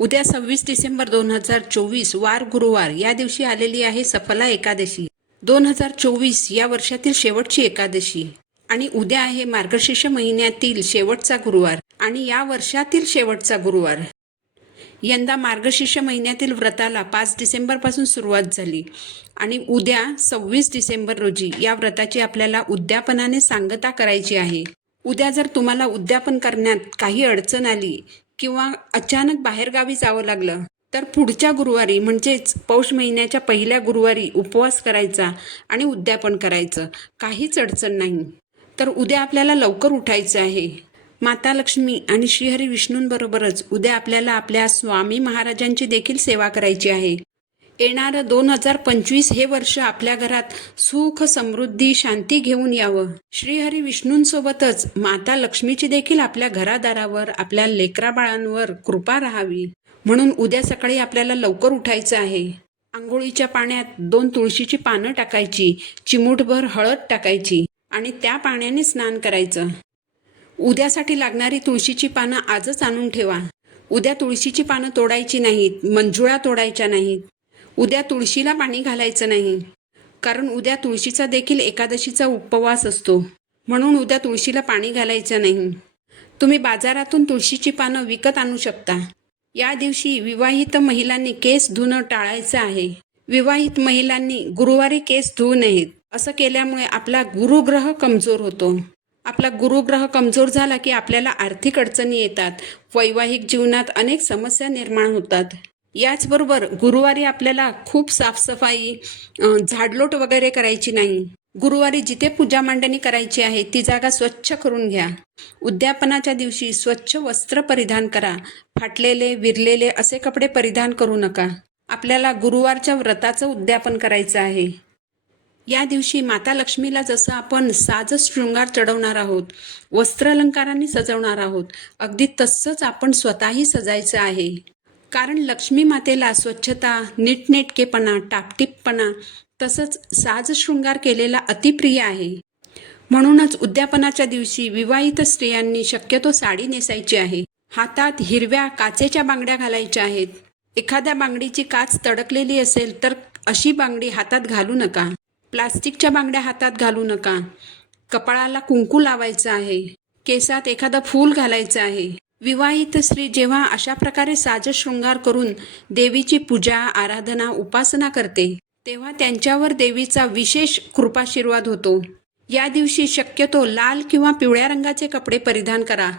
उद्या 26 डिसेंबर 2024 वार गुरुवार या दिवशी आलेली आहे सफला एकादशी. 2024 या वर्षातील शेवटची एकादशी आणि उद्या आहे मार्गशीर्ष महिन्यातील शेवटचा गुरुवार आणि या वर्षातील शेवटचा गुरुवार. यंदा मार्गशीर्ष महिन्यातील व्रताला 5 डिसेंबर पासून सुरुवात झाली आणि उद्या 26 डिसेंबर रोजी या व्रताची आपल्याला उद्यापनाने सांगता करायची आहे. उद्या जर तुम्हाला उद्यापन करण्यात काही अडचण आली किंवा अचानक बाहेरगावी जावं लागलं तर पुढच्या गुरुवारी म्हणजेच पौष महिन्याच्या पहिल्या गुरुवारी उपवास करायचा आणि उद्यापन करायचं. काहीच अडचण नाही. तर उद्या आपल्याला लवकर उठायचं आहे. माता लक्ष्मी आणि श्रीहरी विष्णूंबरोबरच उद्या आपल्याला आपल्या स्वामी महाराजांची देखील सेवा करायची आहे. येणारं 2025 हे वर्ष आपल्या घरात सुख समृद्धी शांती घेऊन यावं. श्रीहरी विष्णूंसोबतच माता लक्ष्मीची देखील आपल्या घरादारावर आपल्या लेकराबाळांवर कृपा राहावी म्हणून उद्या सकाळी आपल्याला लवकर उठायचं आहे. आंघोळीच्या पाण्यात 2 तुळशीची पानं टाकायची, चिमूटभर हळद टाकायची आणि त्या पाण्याने स्नान करायचं. उद्यासाठी लागणारी तुळशीची पानं आजच आणून ठेवा. उद्या तुळशीची पानं तोडायची नाहीत, मंजुळा तोडायच्या नाहीत. उद्या तुळशीला पाणी घालायचं नाही, कारण उद्या तुळशीचा देखील एकादशीचा उपवास असतो, म्हणून उद्या तुळशीला पाणी घालायचं नाही. तुम्ही बाजारातून तुळशीची पानं विकत आणू शकता. या दिवशी विवाहित महिलांनी केस धुणं टाळायचं आहे. विवाहित महिलांनी गुरुवारी केस धुवू नयेत. असं केल्यामुळे आपला गुरुग्रह कमजोर होतो. आपला गुरुग्रह कमजोर झाला की आपल्याला आर्थिक अडचणी येतात, वैवाहिक जीवनात अनेक समस्या निर्माण होतात. याचबरोबर गुरुवारी आपल्याला खूप साफसफाई, झाडलोट वगैरे करायची नाही. गुरुवारी जिथे पूजा मांडणी करायची आहे ती जागा स्वच्छ करून घ्या. उद्यापनाच्या दिवशी स्वच्छ वस्त्र परिधान करा. फाटलेले विरलेले असे कपडे परिधान करू नका. आपल्याला गुरुवारच्या व्रताचं उद्यापन करायचं आहे. या दिवशी माता लक्ष्मीला जसं आपण साज शृंगार चढवणार आहोत, वस्त्रालंकारांनी सजवणार आहोत, अगदी तसंच आपण स्वतःही सजायचं आहे. कारण लक्ष्मी मातेला स्वच्छता, नीटनेटकेपणा, टापटीपपणा तसंच साज शृंगार केलेला अतिप्रिय आहे. म्हणूनच उद्यापनाच्या दिवशी विवाहित स्त्रियांनी शक्यतो साडी नेसायची आहे. हातात हिरव्या काचेच्या बांगड्या घालायच्या आहेत. एखाद्या बांगडीची काच तडकलेली असेल तर अशी बांगडी हातात घालू नका. प्लास्टिकच्या बांगड्या हातात घालू नका. कपाळाला कुंकू लावायचं आहे. केसात एखादं फूल घालायचं आहे. विवाहित स्त्री जेव्हा अशा प्रकारे साजशृंगार करून देवीची पूजा, आराधना, उपासना करते तेव्हा त्यांच्यावर देवीचा विशेष कृपाशीर्वाद होतो. या दिवशी शक्यतो लाल किंवा पिवळ्या रंगाचे कपडे परिधान करा.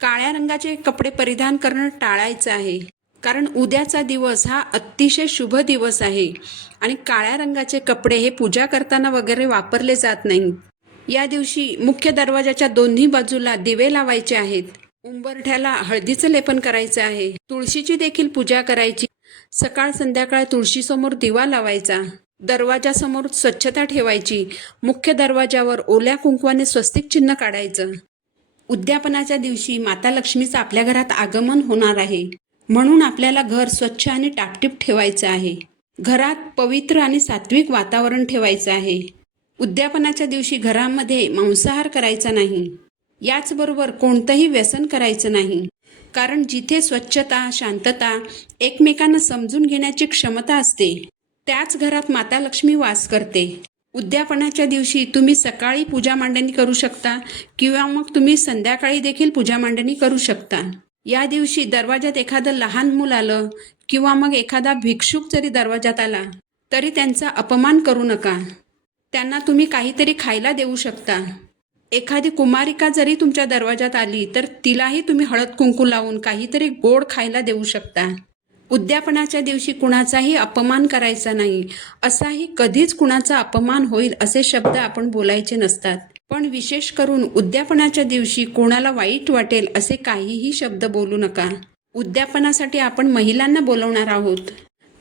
काळ्या रंगाचे कपडे परिधान करणं टाळायचं आहे, कारण उद्याचा दिवस हा अतिशय शुभ दिवस आहे आणि काळ्या रंगाचे कपडे हे पूजा करताना वगैरे वापरले जात नाहीत. या दिवशी मुख्य दरवाजाच्या दोन्ही बाजूला दिवे लावायचे आहेत. उंबरठ्याला हळदीचं लेपन करायचं आहे. तुळशीची देखील पूजा करायची. सकाळ संध्याकाळ तुळशीसमोर दिवा लावायचा. दरवाजासमोर स्वच्छता ठेवायची. मुख्य दरवाजावर ओल्या कुंकवाने स्वस्तिक चिन्ह काढायचं. उद्यापनाच्या दिवशी माता लक्ष्मीचं आपल्या घरात आगमन होणार आहे, म्हणून आपल्याला घर स्वच्छ आणि टापटीप ठेवायचं आहे. घरात पवित्र आणि सात्विक वातावरण ठेवायचं आहे. उद्यापनाच्या दिवशी घरामध्ये मांसाहार करायचा नाही. याचबरोबर कोणतंही व्यसन करायचं नाही, कारण जिथे स्वच्छता, शांतता, एकमेकांना समजून घेण्याची क्षमता असते त्याच घरात माता लक्ष्मी वास करते. उद्यापनाच्या दिवशी तुम्ही सकाळी पूजा मांडणी करू शकता किंवा मग तुम्ही संध्याकाळी देखील पूजा मांडणी करू शकता. या दिवशी दरवाजात एखादं लहान मूल आलं किंवा मग एखादा भिक्षुक जरी दरवाजात आला तरी त्यांचा अपमान करू नका. त्यांना तुम्ही काहीतरी खायला देऊ शकता. एखादी कुमारिका जरी तुमच्या दरवाजात आली तर तिलाही तुम्ही हळद कुंकू लावून काहीतरी गोड खायला देऊ शकता. उद्यापनाच्या दिवशी कुणाचाही अपमान करायचा नाही. असाही कधीच कुणाचा अपमान होईल असे शब्द आपण बोलायचे नसतात. पण विशेष करून उद्यापनाच्या दिवशी कोणाला वाईट वाटेल असे काहीही शब्द बोलू नका. उद्यापनासाठी आपण महिलांना बोलवणार आहोत,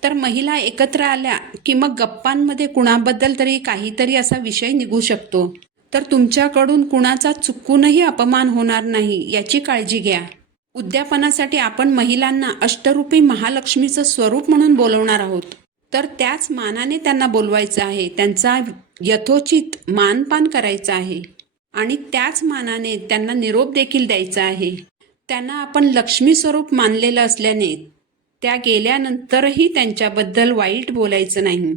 तर महिला एकत्र आल्या की मग गप्पांमध्ये कुणाबद्दल तरी काहीतरी असा विषय निघू शकतो. तर तुमच्याकडून कुणाचा चुकूनही अपमान होणार नाही याची काळजी घ्या. उद्यापनासाठी आपण महिलांना अष्टरूपी महालक्ष्मीचं स्वरूप म्हणून बोलवणार आहोत, तर त्याच मानाने त्यांना बोलवायचं आहे. त्यांचा यथोचित मानपान करायचा आहे आणि त्याच मानाने त्यांना निरोप देखील द्यायचा आहे. त्यांना आपण लक्ष्मी स्वरूप मानलेलं असल्याने त्या गेल्यानंतरही त्यांच्याबद्दल वाईट बोलायचं नाही.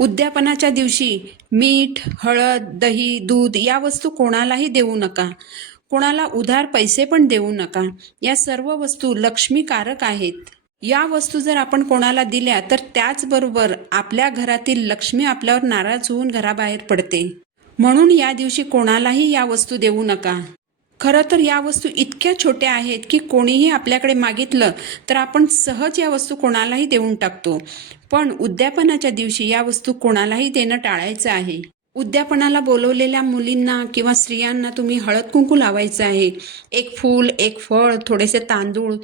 उद्यापनाच्या दिवशी मीठ, हळद, दही, दूध या वस्तू कोणालाही देऊ नका. कोणाला उधार पैसे पण देऊ नका. या सर्व वस्तू लक्ष्मीकारक आहेत. या वस्तू जर आपण कोणाला दिल्या तर त्याचबरोबर आपल्या घरातील लक्ष्मी आपल्यावर नाराज होऊन घराबाहेर पडते. म्हणून या दिवशी कोणालाही या वस्तू देऊ नका. खरं तर या वस्तू इतक्या छोट्या आहेत की कोणीही आपल्याकडे मागितलं तर आपण सहज या वस्तू कोणालाही देऊन टाकतो. पण उद्यापनाच्या दिवशी या वस्तू कोणालाही देणं टाळायचं आहे. उद्यापनाला बोलवलेल्या मुलींना किंवा स्त्रियांना तुम्ही हळद कुंकू लावायचं आहे. एक फूल, एक फळ, थोडेसे तांदूळ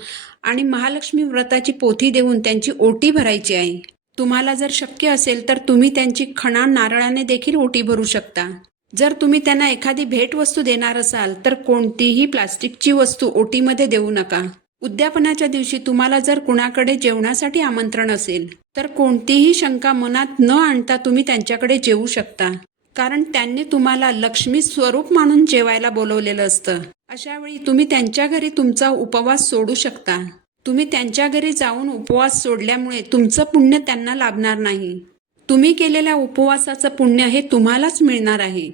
आणि महालक्ष्मी व्रताची पोथी देऊन त्यांची ओटी भरायची आहे. तुम्हाला जर शक्य असेल तर तुम्ही त्यांची खणा नारळाने देखील ओटी भरू शकता. जर तुम्ही त्यांना एखादी भेटवस्तू देणार असाल तर कोणतीही प्लास्टिकची वस्तू ओटीमध्ये देऊ नका. उद्यापनाच्या दिवशी तुम्हाला जर कुणाकडे जेवणासाठी आमंत्रण असेल तर कोणतीही शंका मनात न आणता तुम्ही त्यांच्याकडे जेवू शकता. कारण त्यांनी तुम्हाला लक्ष्मी स्वरूप मानून जेवायला बोलवलेलं असतं. अशा वेळी तुम्ही त्यांच्या घरी तुमचा उपवास सोडू शकता. तुम्ही त्यांच्या घरी जाऊन उपवास सोडल्यामुळे तुमचं पुण्य त्यांना लाभणार नाही. तुम्ही केलेल्या उपवासाचं पुण्य हे तुम्हालाच मिळणार आहे.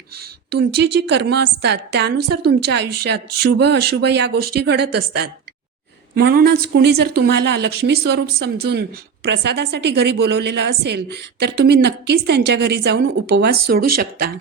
तुमची जी कर्म असतात त्यानुसार तुमच्या आयुष्यात शुभ अशुभ या गोष्टी घडत असतात. म्हणूनच कुणी जर तुम्हाला लक्ष्मी स्वरूप समजून प्रसादासाठी घरी बोलवलेलं असेल तर तुम्ही नक्कीच त्यांच्या घरी जाऊन उपवास सोडू शकता.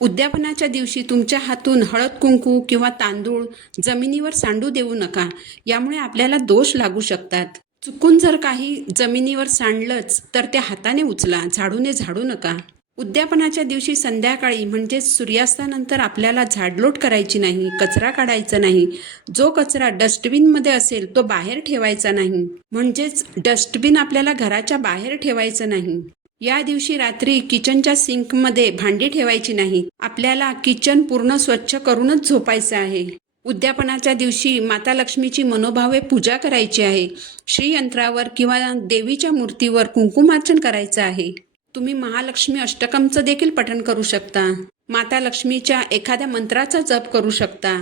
उद्यापनाच्या दिवशी तुमच्या हातून हळद कुंकू किंवा तांदूळ जमिनीवर सांडू देऊ नका. यामुळे आपल्याला दोष लागू शकतात. चुकून जर काही जमिनीवर सांडलंच तर ते हाताने उचला, झाडूने झाडू नका. उद्यापनाच्या दिवशी संध्याकाळी म्हणजेच सूर्यास्तानंतर आपल्याला झाडलोट करायची नाही, कचरा काढायचा नाही. जो कचरा डस्टबिनमध्ये असेल तो बाहेर ठेवायचा नाही. म्हणजेच डस्टबिन आपल्याला घराच्या बाहेर ठेवायचं नाही. या दिवशी रात्री किचनच्या सिंकमध्ये भांडी ठेवायची नाही. आपल्याला किचन पूर्ण स्वच्छ करूनच झोपायचं आहे. उद्यापनाच्या दिवशी माता लक्ष्मीची मनोभावे पूजा करायची आहे. श्रीयंत्रावर किंवा देवीच्या मूर्तीवर कुंकुमार्चन करायचं आहे. तुम्ही महालक्ष्मी अष्टकमचं देखील पठण करू शकता. माता लक्ष्मीच्या एखाद्या मंत्राचा जप करू शकता.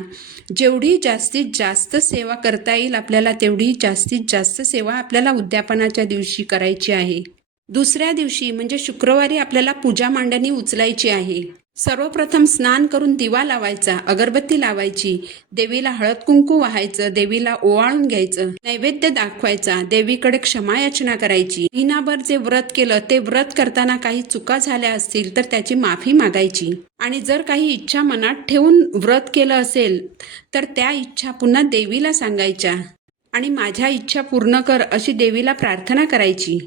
जेवढी जास्तीत जास्त सेवा करता येईल आपल्याला तेवढी जास्तीत जास्त सेवा आपल्याला उद्यापनाच्या दिवशी करायची आहे. दुसऱ्या दिवशी म्हणजे शुक्रवारी आपल्याला पूजा मांडणी उचलायची आहे. सर्वप्रथम स्नान करून दिवा लावायचा, अगरबत्ती लावायची, देवीला हळद कुंकू वाहायचं, देवीला ओवाळून घ्यायचं, नैवेद्य दाखवायचा, देवीकडे क्षमायाचना करायची. महिनाभर जे व्रत केलं ते व्रत करताना काही चुका झाल्या असतील तर त्याची माफी मागायची. आणि जर काही इच्छा मनात ठेवून व्रत केलं असेल तर त्या इच्छा पुन्हा देवीला सांगायच्या आणि माझ्या इच्छा पूर्ण कर अशी देवीला प्रार्थना करायची.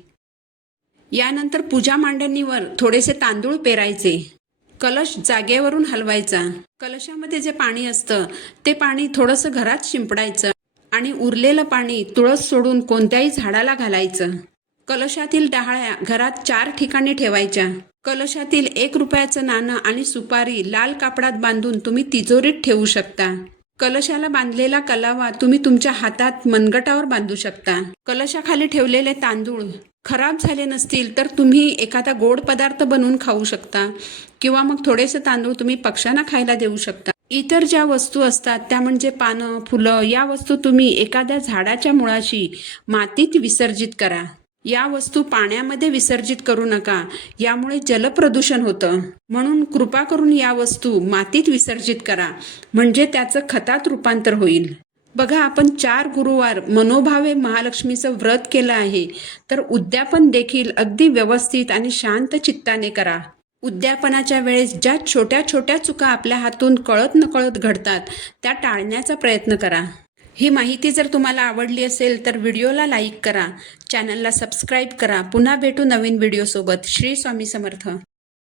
यानंतर पूजा मांडणीवर थोडेसे तांदूळ पेरायचे. कलश जागेवरून हलवायचा. कलशामध्ये जे पाणी असतं ते पाणी थोडंसं घरात शिंपडायचं आणि उरलेलं पाणी तुळस सोडून कोणत्याही झाडाला घालायचं. कलशातील डहाळ्या घरात 4 ठिकाणी ठेवायच्या. कलशातील 1 रुपयाचं नाणं आणि सुपारी लाल कापडात बांधून तुम्ही तिजोरीत ठेवू शकता. कलशाला बांधलेला कलावा तुम्ही तुमच्या हातात मनगटावर बांधू शकता. कलशाखाली ठेवलेले तांदूळ खराब झाले नसतील तर तुम्ही एखादा गोड पदार्थ बनवून खाऊ शकता किंवा मग थोडेसे तांदूळ तुम्ही पक्ष्यांना खायला देऊ शकता. इतर ज्या वस्तू असतात त्या म्हणजे पानं, फुलं या वस्तू तुम्ही एखाद्या झाडाच्या मुळाशी मातीत विसर्जित करा. या वस्तू पाण्यामध्ये विसर्जित करू नका. यामुळे जलप्रदूषण होतं. म्हणून कृपा करून या वस्तू मातीत विसर्जित करा म्हणजे त्याचं खतात रूपांतर होईल. बघा, आपण 4 गुरुवार मनोभावे महालक्ष्मीचं व्रत केलं आहे तर उद्यापन देखील अगदी व्यवस्थित आणि शांत चित्ताने करा. उद्यापनाच्या वेळेस ज्या छोट्या छोट्या चुका आपल्या हातून कळत नकळत घडतात त्या टाळण्याचा प्रयत्न करा. ही माहिती जर तुम्हाला आवडली असेल तर व्हिडिओला लाईक करा, चॅनलला सबस्क्राईब करा. पुन्हा भेटू नवीन व्हिडिओसोबत. श्री स्वामी समर्थ.